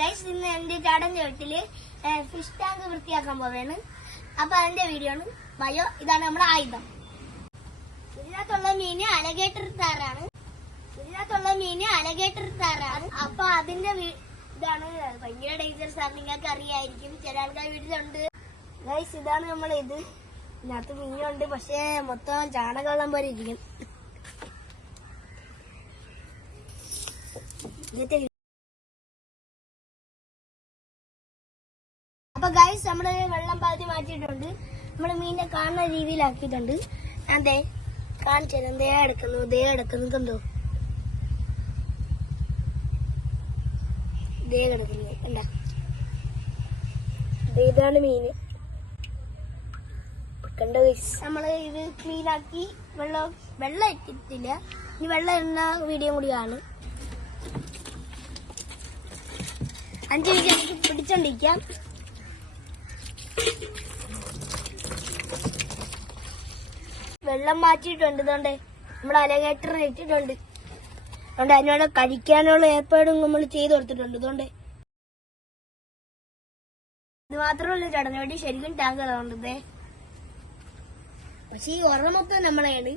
Guys, ഇന്ന് എന്റെ ചാടന്റെ വീട്ടില് ഫിഷ് ടാങ്ക് വൃത്തിയാക്കാൻ പോവാണ്. അപ്പൊ അതിന്റെ വീഡിയോ ആണ്. ബയോ, ഇതാണ് നമ്മുടെ ആയുധം. ഇതിനകത്തുള്ള മീന് അലഗേറ്റർ താറാണ്. അപ്പൊ അതിന്റെ ഇതാണ് ഭയങ്കര ഡേഞ്ചറസ് ആണ്. നിങ്ങൾക്ക് അറിയായിരിക്കും, ചില ആൾക്കാർ വീട്ടിലുണ്ട്. ഗൈസ്, ഇതാണ് നമ്മളെ ഇത്. ഇതിനകത്ത് മീനുണ്ട്, പക്ഷെ മൊത്തം ചാണകവെള്ളം പോലെ ഇരിക്കും. അപ്പൊ ഗൈസ്, നമ്മള് വെള്ളം പാതി മാറ്റിയിട്ടുണ്ട്. നമ്മള് മീനിനെ കാണുന്ന രീതിയിലാക്കിയിട്ടുണ്ട്. അതെ, കാണിച്ചു തരാം. കിടക്കുന്നു കണ്ടോ, കിടക്കുന്നത് കണ്ട. ഇതാണ് മീന് കണ്ടോ ഗൈസ്. നമ്മള് ഇത് ക്ലീൻ ആക്കി വെള്ളം ഇട്ടിട്ടില്ല. ഇനി വെള്ളം ഇടുന്ന വീഡിയോ കൂടിയാണ്. 5 മിനിറ്റ് നമുക്ക് പിടിച്ചോണ്ടിരിക്കാം. വെള്ളം മാറ്റിയിട്ടുണ്ട്. ഇതുകൊണ്ട് നമ്മൾ അലഗേറ്റർ ഇട്ടിട്ടുണ്ട്. അതുകൊണ്ട് അതിനോട് കഴിക്കാനുള്ള ഏർപ്പാടും നമ്മൾ ചെയ്തു കൊടുത്തിട്ടുണ്ട്. ഇതുകൊണ്ട് ഇത് മാത്രമല്ല ചടഞ്ഞ വേണ്ടി ശരിക്കും ടാങ്ക് ഇതുകൊണ്ടേ. പക്ഷെ ഈ ഉറ മൊത്തം നമ്മളെയാണ്.